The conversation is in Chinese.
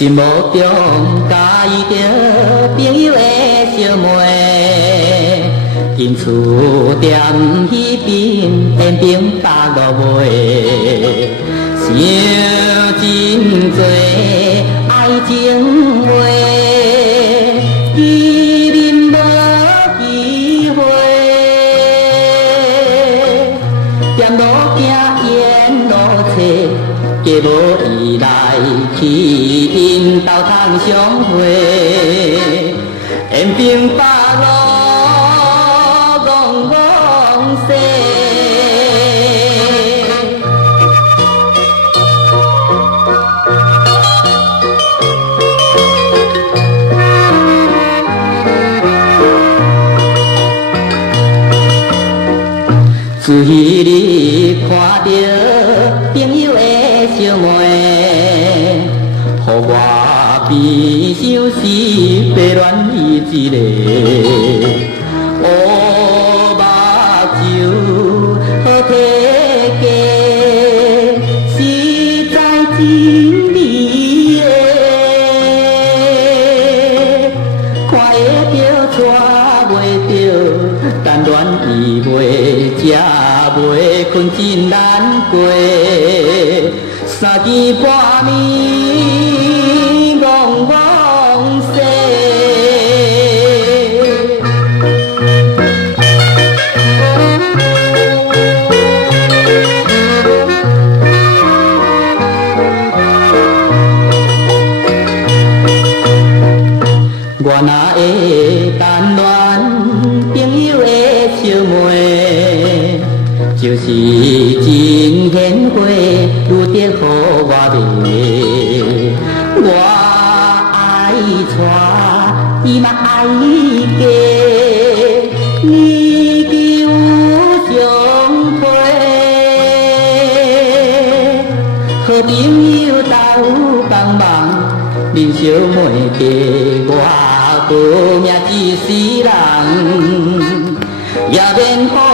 心目中介意着朋友的小妹，因厝踮迄边天平160尾，想真多爱情话，伊忍无机会，踮路行沿路找。皆无伊来去，因斗通相会，延平北路戆戆西。自迄日看着朋友的小妹，予我悲伤是白恋伊一个，乌目睭好体格，实在真美的，看会着带袂着，但恋伊袂食袂困真难过。三更半暝戆戆西，我哪会单恋朋友的小妹？就是真显花，愈得予我迷。我爱娶，伊嘛爱嫁，年纪有相配，好朋友斗帮忙，恁小妹嫁我，保命一世人，也免。